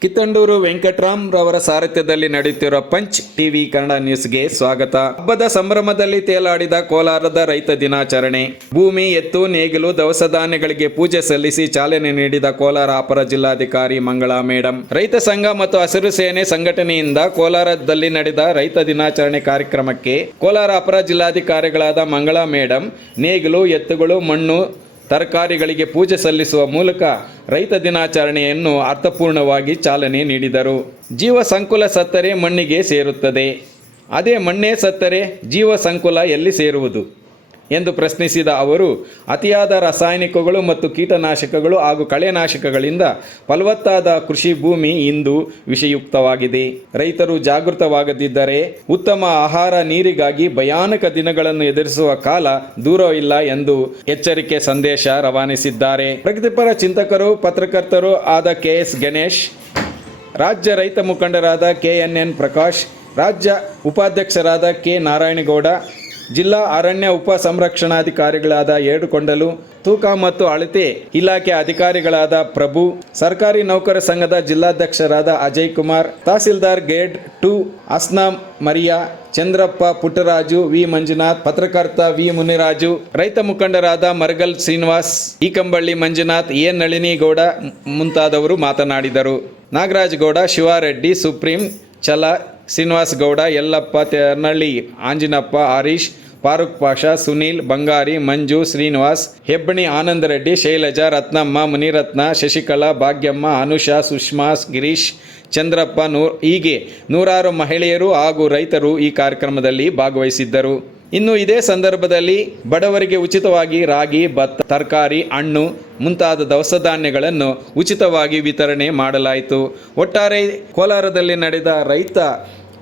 ಕಿತ್ತಂಡೂರು ವೆಂಕಟರಾಮ್ ರವರ ಸಾರಥ್ಯದಲ್ಲಿ ನಡೆಯುತ್ತಿರುವ punch TV Kannada ನ್ಯೂಸ್ಗೆ ಸ್ವಾಗತ. ಹಬ್ಬದ ಸಂಭ್ರಮದಲ್ಲಿ ತೇಲಾಡಿದ ಕೋಲಾರದ ರೈತ ದಿನಾಚರಣೆ. ಭೂಮಿ ಎತ್ತು, ನೇಗಿಲು, ದವಸ ಧಾನ್ಯಗಳಿಗೆ ಪೂಜೆ ಸಲ್ಲಿಸಿ ಚಾಲನೆ ನೀಡಿದ ಕೋಲಾರ ಅಪರ ಜಿಲ್ಲಾಧಿಕಾರಿ ಮಂಗಳಾ ಮೇಡಂ. ರೈತ ಸಂಘ ಮತ್ತು ಹಸಿರು ಸೇನೆ ಸಂಘಟನೆಯಿಂದ ಕೋಲಾರದಲ್ಲಿ ನಡೆದ ರೈತ ದಿನಾಚರಣೆ ಕಾರ್ಯಕ್ರಮಕ್ಕೆ ಕೋಲಾರ ಅಪರ ಜಿಲ್ಲಾಧಿಕಾರಿಗಳಾದ ಮಂಗಳಾ ಮೇಡಂ, ನೇಗಿಲು, ಎತ್ತುಗಳು, ಮಣ್ಣು ತರಕಾರಿಗಳಿಗೆ ಪೂಜೆ ಸಲ್ಲಿಸುವ ಮೂಲಕ ರೈತ ದಿನಾಚರಣೆಯನ್ನು ಅರ್ಥಪೂರ್ಣವಾಗಿ ಚಾಲನೆ ನೀಡಿದರು. ಜೀವ ಸಂಕುಲ ಸತ್ತರೆ ಮಣ್ಣಿಗೆ ಸೇರುತ್ತದೆ. ಅದೇ ಮಣ್ಣೇ ಸತ್ತರೆ ಜೀವ ಸಂಕುಲ ಎಲ್ಲಿ ಸೇರುವುದು? ಎಂದು ಪ್ರಶ್ನಿಸಿದ ಅವರು, ಅತಿಯಾದ ರಾಸಾಯನಿಕಗಳು ಮತ್ತು ಕೀಟನಾಶಕಗಳು ಹಾಗೂ ಕಳೆನಾಶಕಗಳಿಂದ ಫಲವತ್ತಾದ ಕೃಷಿ ಭೂಮಿ ಇಂದು ವಿಷಯುಕ್ತವಾಗಿದೆ. ರೈತರು ಜಾಗೃತವಾಗದಿದ್ದರೆ ಉತ್ತಮ ಆಹಾರ ನೀರಿಗಾಗಿ ಭಯಾನಕ ದಿನಗಳನ್ನು ಎದುರಿಸುವ ಕಾಲ ದೂರವಿಲ್ಲ ಎಂದು ಎಚ್ಚರಿಕೆ ಸಂದೇಶ ರವಾನಿಸಿದ್ದಾರೆ. ಪ್ರಗತಿಪರ ಚಿಂತಕರು, ಪತ್ರಕರ್ತರು ಆದ ಕೆ ಎಸ್ ಗಣೇಶ್, ರಾಜ್ಯ ರೈತ ಮುಖಂಡರಾದ ಕೆ ಎನ್ ಎನ್ ಪ್ರಕಾಶ್, ರಾಜ್ಯ ಉಪಾಧ್ಯಕ್ಷರಾದ ಕೆ ನಾರಾಯಣಗೌಡ ಜಿಲ್ಲಾ ಅರಣ್ಯ ಉಪ ಸಂರಕ್ಷಣಾಧಿಕಾರಿಗಳಾದ ಏಡುಕೊಂಡಲು, ತೂಕ ಮತ್ತು ಅಳತೆ ಇಲಾಖೆ ಅಧಿಕಾರಿಗಳಾದ ಪ್ರಭು, ಸರ್ಕಾರಿ ನೌಕರ ಸಂಘದ ಜಿಲ್ಲಾಧ್ಯಕ್ಷರಾದ Ajay Kumar tahsildar grade two Asnam Mariya, Chandrappa Puttaraju V Manjunath, ಪತ್ರಕರ್ತ ವಿ ಮುನಿರಾಜು, ರೈತ ಮುಖಂಡರಾದ ಮರಗಲ್ ಶ್ರೀನಿವಾಸ್, ಈಕಂಬಳ್ಳಿ ಮಂಜುನಾಥ್, ಎ ನಳಿನಿಗೌಡ ಮುಂತಾದವರು ಮಾತನಾಡಿದರು. ನಾಗರಾಜ್ ಗೌಡ, ಶಿವಾರೆಡ್ಡಿ, ಸುಪ್ರೀಂ, ಛಲ ಶ್ರೀನಿವಾಸ್ ಗೌಡ, ಯಲ್ಲಪ್ಪ, ತೆರ್ನಳ್ಳಿ, ಆಂಜಿನಪ್ಪ, ಹರೀಶ್, ಫಾರೂಕ್ ಪಾಷಾ, ಸುನೀಲ್, ಬಂಗಾರಿ, ಮಂಜು, ಶ್ರೀನಿವಾಸ್, ಹೆಬ್ಬಣಿ ಆನಂದ ರೆಡ್ಡಿ ಶೈಲಜಾ, ರತ್ನಮ್ಮ, ಮುನಿರತ್ನ, ಶಶಿಕಲಾ, ಭಾಗ್ಯಮ್ಮ, ಅನುಷಾ, ಸುಷ್ಮಾ, ಗಿರೀಶ್, ಚಂದ್ರಪ್ಪ ನೂ ಹೀಗೆ ನೂರಾರು ಮಹಿಳೆಯರು ಹಾಗೂ ರೈತರು ಈ ಕಾರ್ಯಕ್ರಮದಲ್ಲಿ ಭಾಗವಹಿಸಿದ್ದರು. ಇನ್ನು ಇದೇ ಸಂದರ್ಭದಲ್ಲಿ ಬಡವರಿಗೆ ಉಚಿತವಾಗಿ ರಾಗಿ, ಭತ್ತ, ತರಕಾರಿ, ಹಣ್ಣು ಮುಂತಾದ ದವಸ ಧಾನ್ಯಗಳನ್ನು ಉಚಿತವಾಗಿ ವಿತರಣೆ ಮಾಡಲಾಯಿತು. ಒಟ್ಟಾರೆ ಕೋಲಾರದಲ್ಲಿ ನಡೆದ ರೈತ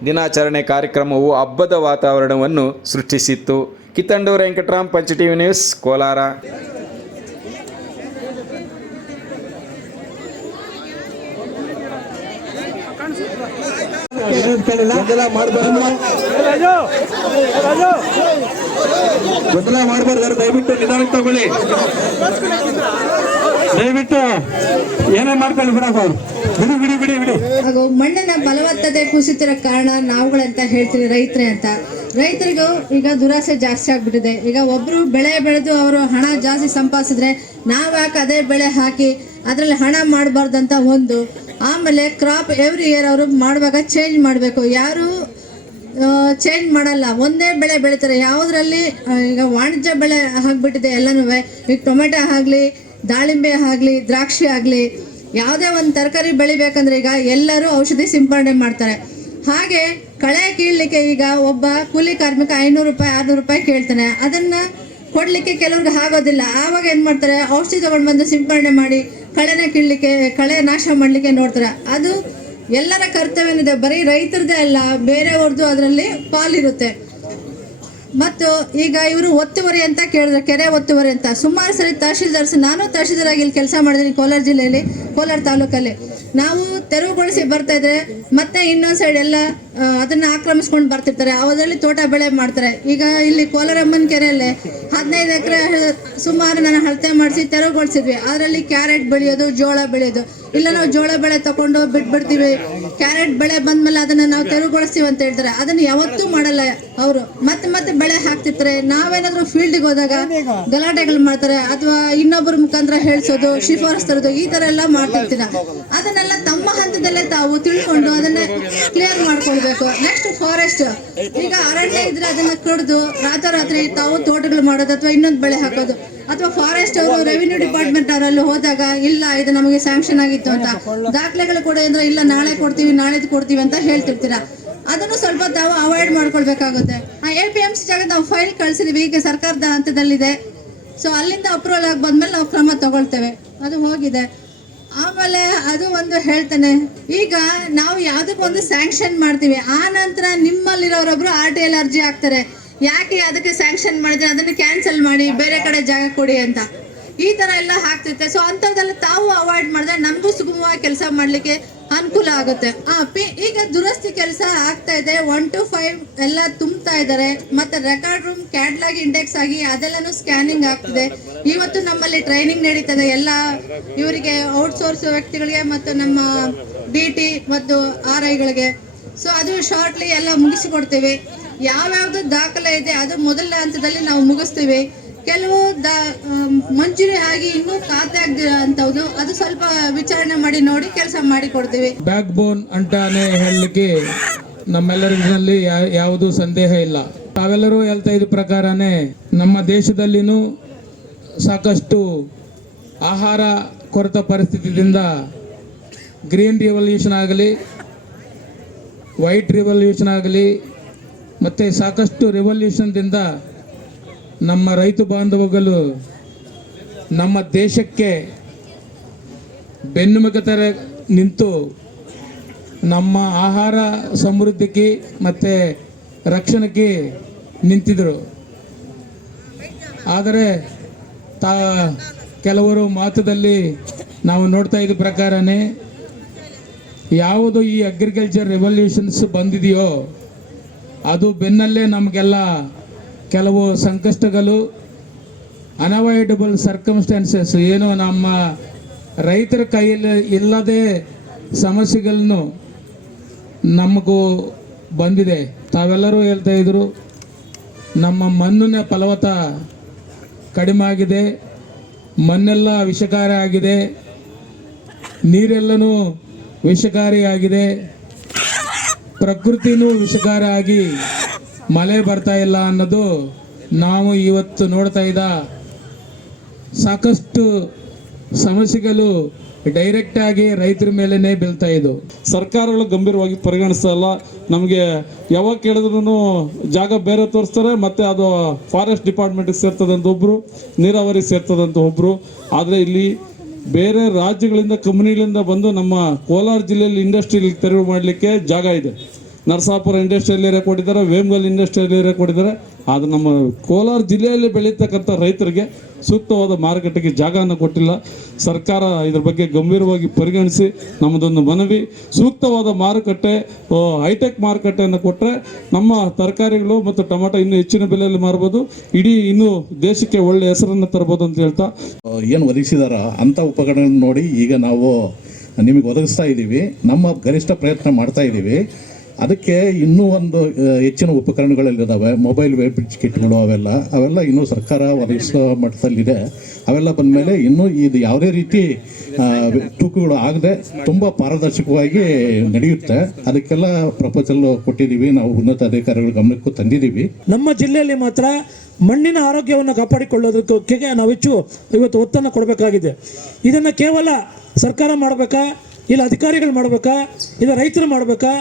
ದಿನಾಚರಣೆ ಕಾರ್ಯಕ್ರಮವು ಹಬ್ಬದ ವಾತಾವರಣವನ್ನು ಸೃಷ್ಟಿಸಿತ್ತು. ಕಿತ್ತಂಡೂರು ವೆಂಕಟರಾಮ್, ಪಂಚ ಟಿವಿ ನ್ಯೂಸ್, ಕೋಲಾರ. ಗೊಂದಲ ಮಾಡಬಾರ್ದು. ಗೊಂದಲ. ಮಾಡಬಾರ್ದು ದಯವಿಟ್ಟು ನಿಧಾನಕ್ಕೆ ತಗೊಳ್ಳಿ. ದಯವಿಟ್ಟು ಏನೇ ಮಾಡ್ಕೊಳ್ಳಿ ಬಿಡಪ್ಪ ಬಿಡಿ ಬಿಡಿ ಬಿಡಿ ಬಿಡಿ. ಹಾಗೂ ಮಣ್ಣಿನ ಫಲವತ್ತತೆ ಕುಸಿತಿರೋ ಕಾರಣ ನಾವುಗಳಂತ ಹೇಳ್ತೀವಿ ರೈತರೇ ಅಂತ. ರೈತರಿಗೂ ಈಗ ದುರಾಸೆ ಜಾಸ್ತಿ ಆಗ್ಬಿಟ್ಟಿದೆ. ಈಗ ಒಬ್ರು ಬೆಳೆ ಬೆಳೆದು ಅವರು ಹಣ ಜಾಸ್ತಿ ಸಂಪಾದಿಸಿದ್ರೆ ನಾವು ಯಾಕೆ ಅದೇ ಬೆಳೆ ಹಾಕಿ ಅದರಲ್ಲಿ ಹಣ ಮಾಡಬಾರ್ದಂತ ಒಂದು. ಆಮೇಲೆ ಕ್ರಾಪ್ ಎವ್ರಿ ಇಯರ್ ಅವರು ಮಾಡುವಾಗ ಚೇಂಜ್ ಮಾಡಬೇಕು. ಯಾರು ಚೇಂಜ್ ಮಾಡಲ್ಲ. ಒಂದೇ ಬೆಳೆ ಬೆಳೀತಾರೆ. ಯಾವುದರಲ್ಲಿ ಈಗ ವಾಣಿಜ್ಯ ಬೆಳೆ ಆಗಿಬಿಟ್ಟಿದೆ ಎಲ್ಲನೂ ಈಗ ಟೊಮೆಟೊ ಆಗಲಿ, ದಾಳಿಂಬೆ ಆಗಲಿ, ದ್ರಾಕ್ಷಿ ಆಗಲಿ, ಯಾವುದೇ ಒಂದು ತರಕಾರಿ ಬೆಳಿಬೇಕಂದ್ರೆ ಈಗ ಎಲ್ಲರೂ ಔಷಧಿ ಸಿಂಪಡಣೆ ಮಾಡ್ತಾರೆ. ಹಾಗೆ ಕಳೆ ಕೀಳಲಿಕ್ಕೆ ಈಗ ಒಬ್ಬ ಕೂಲಿ ಕಾರ್ಮಿಕ ಐನೂರು ರೂಪಾಯಿ, ಆರ್ನೂರು ರೂಪಾಯಿ ಕೇಳ್ತಾನೆ. ಅದನ್ನು ಕೊಡಲಿಕ್ಕೆ ಕೆಲವ್ರಿಗೆ ಆಗೋದಿಲ್ಲ. ಆವಾಗ ಏನು ಮಾಡ್ತಾರೆ? ಔಷಧಿ ತೊಗೊಂಡು ಬಂದು ಸಿಂಪಡಣೆ ಮಾಡಿ ಕಳೆನ ಕೀಳಲಿಕ್ಕೆ ಕಳೆ ನಾಶ ಮಾಡಲಿಕ್ಕೆ ನೋಡ್ತಾರೆ? ಅದು ಎಲ್ಲರ ಕರ್ತವ್ಯನಿದೆ. ಬರೀ ರೈತರದೇ ಅಲ್ಲ ಬೇರೆಯವ್ರದ್ದು ಅದರಲ್ಲಿ ಪಾಲಿರುತ್ತೆ. ಮತ್ತು ಈಗ ಇವರು ಒತ್ತುವರಿ ಅಂತ ಕೇಳಿದ್ರು, ಕೆರೆ ಒತ್ತುವರಿ ಅಂತ. ಸುಮಾರು ಸರಿ ತಹಶೀಲ್ದಾರ್ಸ್, ನಾನು ತಹಶೀಲ್ದಾರ್ ಆಗಿ ಇಲ್ಲಿ ಕೆಲಸ ಮಾಡಿದ್ದೀನಿ ಕೋಲಾರ ಜಿಲ್ಲೆಯಲ್ಲಿ, ಕೋಲಾರ ತಾಲೂಕಲ್ಲಿ. ನಾವು ತೆರವುಗೊಳಿಸಿ ಬರ್ತಾ ಇದ್ರೆ ಮತ್ತೆ ಇನ್ನೊಂದ್ ಸೈಡ್ ಎಲ್ಲ ಅದನ್ನ ಆಕ್ರಮಿಸ್ಕೊಂಡು ಬರ್ತಿರ್ತಾರೆ. ಅವರಲ್ಲಿ ತೋಟ ಬೆಳೆ ಮಾಡ್ತಾರೆ. ಈಗ ಇಲ್ಲಿ ಕೋಲಾರಮ್ಮನ ಕೆರೆಯಲ್ಲಿ ಹದಿನೈದು ಎಕರೆ ಸುಮಾರು ನಾನು ಅಳತೆ ಮಾಡಿಸಿ ತೆರವುಗೊಳಿಸಿದ್ವಿ. ಅದರಲ್ಲಿ ಕ್ಯಾರೆಟ್ ಬೆಳೆಯೋದು, ಜೋಳ ಬೆಳೆಯೋದು. ಇಲ್ಲ ನಾವು ಜೋಳ ಬೆಳೆ ತಗೊಂಡು ಬಿಟ್ಬಿಡ್ತೀವಿ. ಕ್ಯಾರೆಟ್ ಬೆಳೆ ಬಂದ್ಮೇಲೆ ಅದನ್ನ ನಾವು ತೆರವುಗೊಳಿಸ್ತೀವಿ ಅಂತ ಹೇಳ್ತಾರೆ. ಅದನ್ನ ಯಾವತ್ತೂ ಮಾಡಲ್ಲ ಅವರು. ಮತ್ತೆ ಮತ್ತೆ ಬೆಳೆ ಹಾಕ್ತಿರ್ತಾರೆ. ನಾವೇನಾದ್ರೂ ಫೀಲ್ಡ್ಗೆ ಹೋದಾಗ ಗಲಾಟೆಗಳು ಮಾಡ್ತಾರೆ. ಅಥವಾ ಇನ್ನೊಬ್ಬರ ಮುಖಾಂತರ ಹೇಳ್ಸೋದು, ಶಿಫಾರಸ್ ತರೋದು, ಈ ತರ ಎಲ್ಲ ಮಾಡ್ತಿರ್ತೀರ? ಅದನ್ನೆಲ್ಲ ತಮ್ಮ ಹಂತದಲ್ಲೇ ತಾವು ತಿಳ್ಕೊಂಡು ಅದನ್ನ ಕ್ಲಿಯರ್ ಮಾಡ್ಕೊಳ್ಬೇಕು. ನೆಕ್ಸ್ಟ್ ಫಾರೆಸ್ಟ್ ಈಗ ಅರಣ್ಯ ಇದ್ರೆ ಅದನ್ನ ಕಡ್ದು ರಾತ್ರೋರಾತ್ರಿ ತಾವು ತೋಟಗಳು ಮಾಡೋದು ಅಥವಾ ಇನ್ನೊಂದು ಬೆಳೆ ಹಾಕೋದು. ಅಥವಾ ಫಾರೆಸ್ಟ್ ಅವರು ರೆವಿನ್ಯೂ ಡಿಪಾರ್ಟ್ಮೆಂಟ್ ಅವರಲ್ಲಿ ಹೋದಾಗ, ಇಲ್ಲ, ಇದು ನಮಗೆ ಸ್ಯಾಂಕ್ಷನ್ ಆಗಿತ್ತು ಅಂತ. ದಾಖಲೆಗಳು ಕೊಡಿ ಅಂದ್ರೆ, ಇಲ್ಲ, ನಾಳೆ ಕೊಡ್ತೀವಿ, ನಾಳೆದು ಕೊಡ್ತೀವಿ ಅಂತ ಹೇಳ್ತಿರ್ತೀರಾ? ಅದನ್ನು ಸ್ವಲ್ಪ ತಾವು ಅವಾಯ್ಡ್ ಮಾಡ್ಕೊಳ್ಬೇಕಾಗುತ್ತೆ. ಆ ಎ ಪಿ ಎಂ ಸಿ ಜಾಗ ನಾವು ಫೈಲ್ ಕಳ್ಸಿದೀವಿ. ಈಗ ಸರ್ಕಾರದ ಹಂತದಲ್ಲಿದೆ. ಸೊ ಅಲ್ಲಿಂದ ಅಪ್ರೂವಲ್ ಆಗಿ ಬಂದ್ಮೇಲೆ ನಾವು ಕ್ರಮ ತಗೊಳ್ತೇವೆ. ಅದು ಹೋಗಿದೆ. ಆಮೇಲೆ ಅದು ಒಂದು ಹೇಳ್ತಾನೆ. ಈಗ ನಾವು ಯಾವ್ದಕ್ಕೊಂದು ಸ್ಯಾಂಕ್ಷನ್ ಮಾಡ್ತೀವಿ. ಆ ನಂತರ ನಿಮ್ಮಲ್ಲಿರೋರೊಬ್ರು ಆರ್ ಟಿ ಎಲ್ ಅರ್ಜಿ ಹಾಕ್ತಾರೆ. ಯಾಕೆ ಅದಕ್ಕೆ ಸ್ಯಾಂಕ್ಷನ್ ಮಾಡಿದ್ರೆ ಅದನ್ನ ಕ್ಯಾನ್ಸಲ್ ಮಾಡಿ, ಬೇರೆ ಕಡೆ ಜಾಗ ಕೊಡಿ ಅಂತ. ಈ ತರ ಎಲ್ಲ ಹಾಕ್ತಿರ್ತೆ ಸೊ ಅಂಥದ್ದೆಲ್ಲ ತಾವು ಅವಾಯ್ಡ್ ಮಾಡಿದ್ರೆ ನಮಗೂ ಸುಗಮವಾಗಿ ಕೆಲಸ ಮಾಡ್ಲಿಕ್ಕೆ ಅನುಕೂಲ ಆಗುತ್ತೆ. ಆ, ಪಿ, ಈಗ ದುರಸ್ತಿ ಕೆಲಸ ಆಗ್ತಾ ಇದೆ. ಒನ್ ಟು ಫೈವ್ ಎಲ್ಲ ತುಂಬ್ತಾ ಇದ್ದಾರೆ. ಮತ್ತೆ ರೆಕಾರ್ಡ್ ರೂಮ್ ಕ್ಯಾಟ್ಲಾಗ್ ಇಂಡೆಕ್ಸ್ ಆಗಿ ಅದೆಲ್ಲನೂ ಸ್ಕ್ಯಾನಿಂಗ್ ಆಗ್ತಿದೆ. ಇವತ್ತು ನಮ್ಮಲ್ಲಿ ಟ್ರೈನಿಂಗ್ ನಡೀತದೆ. ಎಲ್ಲ ಇವರಿಗೆ ಔಟ್ಸೋರ್ಸ್ ವ್ಯಕ್ತಿಗಳಿಗೆ ಮತ್ತು ನಮ್ಮ ಡಿ ಟಿ ಮತ್ತು ಆರ್ ಐಗಳಿಗೆ ಸೊ ಅದು ಶಾರ್ಟ್ಲಿ ಎಲ್ಲ ಮುಗಿಸಿಕೊಡ್ತೀವಿ. ಯಾವ್ಯಾವ್ದು ದಾಖಲೆ ಇದೆ, ಅದು ಮೊದಲ ಹಂತದಲ್ಲಿ ನಾವು ಮುಗಿಸ್ತೀವಿ. ಕೆಲವು ದಾ ಮಂಜೂರಿ ಆಗಿ ಇನ್ನೂ ಖಾತೆ ಅಂಥದ್ದು ಅದು ಸ್ವಲ್ಪ ವಿಚಾರಣೆ ಮಾಡಿ ನೋಡಿ ಕೆಲಸ ಮಾಡಿ ಕೊಡ್ತೀವಿ. ಬ್ಯಾಕ್ ಬೋನ್ ಅಂತಾನೆ ಹೇಳಲಿಕ್ಕೆ ನಮ್ಮೆಲ್ಲರಲ್ಲಿ ಯಾವುದೂ ಸಂದೇಹ ಇಲ್ಲ. ತಾವೆಲ್ಲರೂ ಹೇಳ್ತಾ ಇದ್ದ ಪ್ರಕಾರನೇ ನಮ್ಮ ದೇಶದಲ್ಲಿನೂ ಸಾಕಷ್ಟು ಆಹಾರ ಕೊರತ ಪರಿಸ್ಥಿತಿಯಿಂದ ಗ್ರೀನ್ ರಿವಲ್ಯೂಷನ್ ಆಗಲಿ, ವೈಟ್ ರಿವಲ್ಯೂಷನ್ ಆಗಲಿ, ಮತ್ತು ಸಾಕಷ್ಟು ರಿವಲ್ಯೂಷನ್ದಿಂದ ನಮ್ಮ ರೈತ ಬಾಂಧವಗಳು ನಮ್ಮ ದೇಶಕ್ಕೆ ಬೆನ್ನುಮುಖ ಥರ ನಿಂತು ನಮ್ಮ ಆಹಾರ ಸಮೃದ್ಧಿಗೆ ಮತ್ತು ರಕ್ಷಣೆಗೆ ನಿಂತಿದ್ದರು ಆದರೆ ತಾ ಕೆಲವರು ಮಾತುದಲ್ಲಿ ನಾವು ನೋಡ್ತಾ ಇದ್ದ ಪ್ರಕಾರನೇ ಯಾವುದು ಈ ಅಗ್ರಿಕಲ್ಚರ್ ರೆವಲ್ಯೂಷನ್ಸ್ ಬಂದಿದೆಯೋ ಅದು ಬೆನ್ನಲ್ಲೇ ನಮಗೆಲ್ಲ ಕೆಲವು ಸಂಕಷ್ಟಗಳು ಅನವಾಯ್ಡಬಲ್ ಸರ್ಕಮ್ಸ್ಟಾನ್ಸಸ್ ಏನು ನಮ್ಮ ರೈತರ ಕೈಯಲ್ಲಿ ಇಲ್ಲದೆ ಸಮಸ್ಯೆಗಳನ್ನು ನಮಗೂ ಬಂದಿದೆ. ತಾವೆಲ್ಲರೂ ಹೇಳ್ತಾ ಇದ್ರು, ನಮ್ಮ ಮಣ್ಣಿನ ಫಲವತ್ತ ಕಡಿಮೆ ಆಗಿದೆ ಮಣ್ಣೆಲ್ಲ ವಿಷಕಾರಿ ಆಗಿದೆ, ನೀರೆಲ್ಲನೂ ವಿಷಕಾರಿಯಾಗಿದೆ ಪ್ರಕೃತಿನೂ ವಿಷಕಾರ ಆಗಿ ಮಳೆ ಬರ್ತಾ ಇಲ್ಲ ಅನ್ನೋದು ನಾವು ಇವತ್ತು ನೋಡ್ತಾ ಇದ್ದ ಸಾಕಷ್ಟು ಸಮಸ್ಯೆಗಳು ಡೈರೆಕ್ಟ್ ಆಗಿ ರೈತರ ಮೇಲೇನೆ ಬೀಳ್ತಾ ಇದ್ದವು ಸರ್ಕಾರಗಳು ಗಂಭೀರವಾಗಿ ಪರಿಗಣಿಸ್ತಾ ನಮಗೆ ಯಾವಾಗ ಕೇಳಿದ್ರು ಜಾಗ ಬೇರೆ ತೋರಿಸ್ತಾರೆ, ಮತ್ತೆ ಅದು ಫಾರೆಸ್ಟ್ ಡಿಪಾರ್ಟ್ಮೆಂಟ್ಗೆ ಸೇರ್ತದಂತ ಒಬ್ರು, ನೀರಾವರಿ ಸೇರ್ತದಂತ ಒಬ್ರು. ಆದರೆ ಇಲ್ಲಿ ಬೇರೆ ರಾಜ್ಯಗಳಿಂದ ಕಂಪ್ನಿಗಳಿಂದ ಬಂದು ನಮ್ಮ ಕೋಲಾರ ಜಿಲ್ಲೆಯಲ್ಲಿ ಇಂಡಸ್ಟ್ರಿ ತೆರವು ಮಾಡಲಿಕ್ಕೆ ಜಾಗ ಇದೆ. ನರಸಾಪುರ ಇಂಡಸ್ಟ್ರಿಯಲ್ ಏರಿಯಾ ಕೊಟ್ಟಿದ್ದಾರೆ, ವೇಮಗಲ್ ಇಂಡಸ್ಟ್ರಿಯಲ್ ಏರಿಯಾ ಕೊಟ್ಟಿದ್ದಾರೆ. ಆದರೆ ನಮ್ಮ ಕೋಲಾರ ಜಿಲ್ಲೆಯಲ್ಲಿ ಬೆಳೀತಕ್ಕಂಥ ರೈತರಿಗೆ ಸೂಕ್ತವಾದ ಮಾರುಕಟ್ಟೆಗೆ ಜಾಗವನ್ನು ಕೊಟ್ಟಿಲ್ಲ. ಸರ್ಕಾರ ಇದ್ರ ಬಗ್ಗೆ ಗಂಭೀರವಾಗಿ ಪರಿಗಣಿಸಿ ನಮ್ಮದೊಂದು ಮನವಿ. ಸೂಕ್ತವಾದ ಮಾರುಕಟ್ಟೆ ಹೈಟೆಕ್ ಮಾರುಕಟ್ಟೆಯನ್ನು ಕೊಟ್ಟರೆ ನಮ್ಮ ತರಕಾರಿಗಳು ಮತ್ತು ಟೊಮಾಟೊ ಇನ್ನೂ ಹೆಚ್ಚಿನ ಬೆಲೆಯಲ್ಲಿ ಮಾರ್ಬೋದು. ಇಡೀ ಇನ್ನೂ ದೇಶಕ್ಕೆ ಒಳ್ಳೆ ಹೆಸರನ್ನು ತರ್ಬೋದು ಅಂತ ಹೇಳ್ತಾ. ಏನು ಒದಗಿಸಿದಾರ ಅಂಥ ಉಪಕರಣ ನೋಡಿ ಈಗ ನಾವು ನಿಮಗೆ ಒದಗಿಸ್ತಾ ಇದ್ದೀವಿ ನಮ್ಮ ಗರಿಷ್ಠ ಪ್ರಯತ್ನ ಮಾಡ್ತಾ ಇದ್ದೀವಿ ಅದಕ್ಕೆ ಇನ್ನೂ ಒಂದು ಹೆಚ್ಚಿನ ಉಪಕರಣಗಳಲ್ಲಿದ್ದಾವೆ ಮೊಬೈಲ್ ವೇಬ್ ಕಿಟ್ಗಳು ಅವೆಲ್ಲ. ಅವೆಲ್ಲ ಇನ್ನೂ ಸರ್ಕಾರ ಒದಗಿಸೋ ಮಟ್ಟದಲ್ಲಿದೆ. ಅವೆಲ್ಲ ಬಂದ ಮೇಲೆ ಇನ್ನೂ ಇದು ಯಾವುದೇ ರೀತಿ ತೂಕಗಳು ಆಗದೆ ತುಂಬ ಪಾರದರ್ಶಕವಾಗಿ ನಡೆಯುತ್ತೆ. ಅದಕ್ಕೆಲ್ಲ ಪ್ರಪೋಸಲ್ ಕೊಟ್ಟಿದ್ದೀವಿ. ನಾವು ಉನ್ನತ ಅಧಿಕಾರಿಗಳ ಗಮನಕ್ಕೂ ತಂದಿದ್ದೀವಿ. ನಮ್ಮ ಜಿಲ್ಲೆಯಲ್ಲಿ ಮಾತ್ರ ಮಣ್ಣಿನ ಆರೋಗ್ಯವನ್ನು ಕಾಪಾಡಿಕೊಳ್ಳೋದಕ್ಕೆ ನಾವು ಹೆಚ್ಚು ಇವತ್ತು ಒತ್ತನ್ನು ಕೊಡಬೇಕಾಗಿದೆ. ಇದನ್ನು ಕೇವಲ ಸರ್ಕಾರ ಮಾಡಬೇಕಾ? ಇಲ್ಲ ಅಧಿಕಾರಿಗಳು ಮಾಡಬೇಕಾ? ಇಲ್ಲ ರೈತರು ಮಾಡಬೇಕಾ?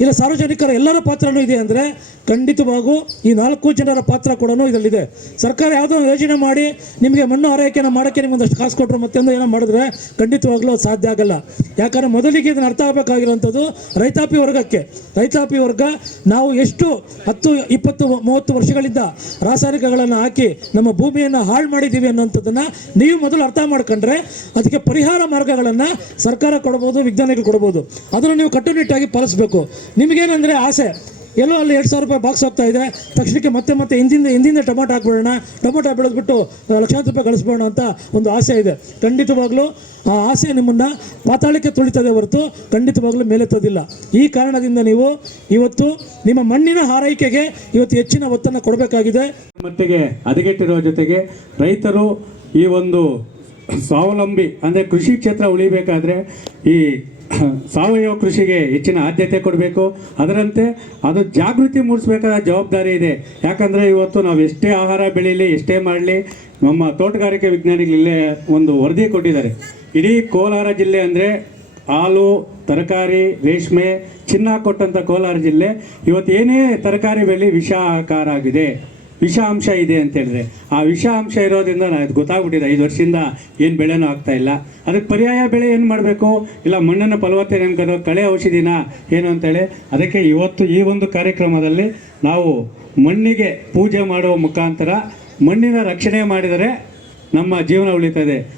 ಇಲ್ಲ, ಸಾರ್ವಜನಿಕರ ಎಲ್ಲರ ಪಾತ್ರನೂ ಇದೆ ಅಂದರೆ ಖಂಡಿತವಾಗೂ ಈ ನಾಲ್ಕು ಜನರ ಪಾತ್ರ ಕೂಡ ಇದರಲ್ಲಿದೆ. ಸರ್ಕಾರ ಯಾವುದೋ ಯೋಜನೆ ಮಾಡಿ ನಿಮಗೆ ಮಣ್ಣು ಆರೈಕೆಯನ್ನು ಮಾಡೋಕ್ಕೆ ನಿಮ್ಗೆ ಒಂದಷ್ಟು ಕಾಸು ಕೊಟ್ಟರು ಮತ್ತೊಂದು ಏನೋ ಮಾಡಿದ್ರೆ ಖಂಡಿತವಾಗ್ಲೂ ಸಾಧ್ಯ ಆಗಲ್ಲ. ಯಾಕಂದರೆ ಮೊದಲಿಗೆ ಇದನ್ನು ಅರ್ಥ ಆಗಬೇಕಾಗಿರೋಂಥದ್ದು ರೈತಾಪಿ ವರ್ಗಕ್ಕೆ. ರೈತಾಪಿ ವರ್ಗ ನಾವು ಎಷ್ಟು ಹತ್ತು, ಇಪ್ಪತ್ತು, ಮೂವತ್ತು ವರ್ಷಗಳಿಂದ ರಾಸಾಯನಿಕಗಳನ್ನು ಹಾಕಿ ನಮ್ಮ ಭೂಮಿಯನ್ನು ಹಾಳು ಮಾಡಿದ್ದೀವಿ ಅನ್ನೋಂಥದ್ದನ್ನು ನೀವು ಮೊದಲು ಅರ್ಥ ಮಾಡ್ಕೊಂಡ್ರೆ ಅದಕ್ಕೆ ಪರಿಹಾರ ಮಾರ್ಗಗಳನ್ನು ಸರ್ಕಾರ ಕೊಡ್ಬೋದು, ವಿಜ್ಞಾನಿಗಳು ಕೊಡ್ಬೋದು. ಅದನ್ನು ನೀವು ಕಟ್ಟುನಿಟ್ಟಾಗಿ ಪಾಲಿಸಬೇಕು. ನಿಮಗೇನೆಂದರೆ ಆಸೆ? ಎಲ್ಲೋ ಅಲ್ಲಿ ಎರಡು ಸಾವಿರ ರೂಪಾಯಿ ಬಾಕ್ಸ್ ಹೋಗ್ತಾ ಇದೆ. ತಕ್ಷಣಕ್ಕೆ ಮತ್ತೆ ಮತ್ತೆ ಹಿಂದಿಂದ ಹಿಂದಿಂದ ಟೊಮಾಟೊ ಹಾಕ್ಬಿಡೋಣ. ಟೊಮಾಟೊ ಬೆಳೆದ್ಬಿಟ್ಟು ಲಕ್ಷಾಂತರ ರೂಪಾಯಿ ಗಳಿಸ್ಬೋಣ ಅಂತ ಒಂದು ಆಸೆ ಇದೆ. ಖಂಡಿತವಾಗ್ಲೂ, ಆ ಆಸೆ ನಿಮ್ಮನ್ನು ಪಾತಾಳಕ್ಕೆ ತುಳಿತದೆ ಹೊರತು ಖಂಡಿತವಾಗ್ಲೂ ಮೇಲೆತ್ತೋದಿಲ್ಲ. ಈ ಕಾರಣದಿಂದ ನೀವು ಇವತ್ತು ನಿಮ್ಮ ಮಣ್ಣಿನ ಹಾರೈಕೆಗೆ ಇವತ್ತು ಹೆಚ್ಚಿನ ಒತ್ತನ್ನು ಕೊಡಬೇಕಾಗಿದೆ. ಮತ್ತೆಗೆ ಹದಗೆಟ್ಟಿರೋ ಜೊತೆಗೆ ರೈತರು ಈ ಒಂದು ಸ್ವಾವಲಂಬಿ, ಅಂದರೆ ಕೃಷಿ ಕ್ಷೇತ್ರ ಉಳಿಬೇಕಾದ್ರೆ ಈ ಸಾವಯವ ಕೃಷಿಗೆ ಹೆಚ್ಚಿನ ಆದ್ಯತೆ ಕೊಡಬೇಕು. ಅದರಂತೆ ಅದು ಜಾಗೃತಿ ಮೂಡಿಸ್ಬೇಕಾದ ಜವಾಬ್ದಾರಿ ಇದೆ. ಯಾಕಂದರೆ ಇವತ್ತು ನಾವು ಎಷ್ಟೇ ಆಹಾರ ಬೆಳೀಲಿ, ಎಷ್ಟೇ ಮಾಡಲಿ, ನಮ್ಮ ತೋಟಗಾರಿಕೆ ವಿಜ್ಞಾನಿಗಳಿಲ್ಲೇ ಒಂದು ವರದಿ ಕೊಟ್ಟಿದ್ದಾರೆ. ಇಡೀ ಕೋಲಾರ ಜಿಲ್ಲೆ ಅಂದರೆ ಹಾಲು, ತರಕಾರಿ, ರೇಷ್ಮೆ, ಚಿನ್ನ ಕೊಟ್ಟಂಥ ಕೋಲಾರ ಜಿಲ್ಲೆ ಇವತ್ತು ಏನೇ ತರಕಾರಿ ಬೆಳೆ ವಿಷಾಕಾರ ಆಗಿದೆ ವಿಷ ಅಂಶ ಇದೆ ಅಂತ ಹೇಳಿದ್ರೆ, ಆ ವಿಷ ಅಂಶ ಇರೋದ್ರಿಂದ ನನಗೆ ಗೊತ್ತಾಗ್ಬಿಟ್ಟಿದೆ, ಐದು ವರ್ಷದಿಂದ ಏನು ಬೆಳೆನೂ ಆಗ್ತಾ ಇಲ್ಲ. ಅದಕ್ಕೆ ಪರ್ಯಾಯ ಬೆಳೆ ಏನು ಮಾಡಬೇಕು? ಇಲ್ಲ ಮಣ್ಣನ್ನು ಫಲವತ್ತೆ ನೆನ್ಕೊಂಡು ಕಳೆ ಔಷಧಿನ? ಏನು ಅಂತೇಳಿ ಅದಕ್ಕೆ ಇವತ್ತು ಈ ಒಂದು ಕಾರ್ಯಕ್ರಮದಲ್ಲಿ ನಾವು ಮಣ್ಣಿಗೆ ಪೂಜೆ ಮಾಡುವ ಮುಖಾಂತರ ಮಣ್ಣಿನ ರಕ್ಷಣೆ ಮಾಡಿದರೆ ನಮ್ಮ ಜೀವನ ಉಳಿತದೆ.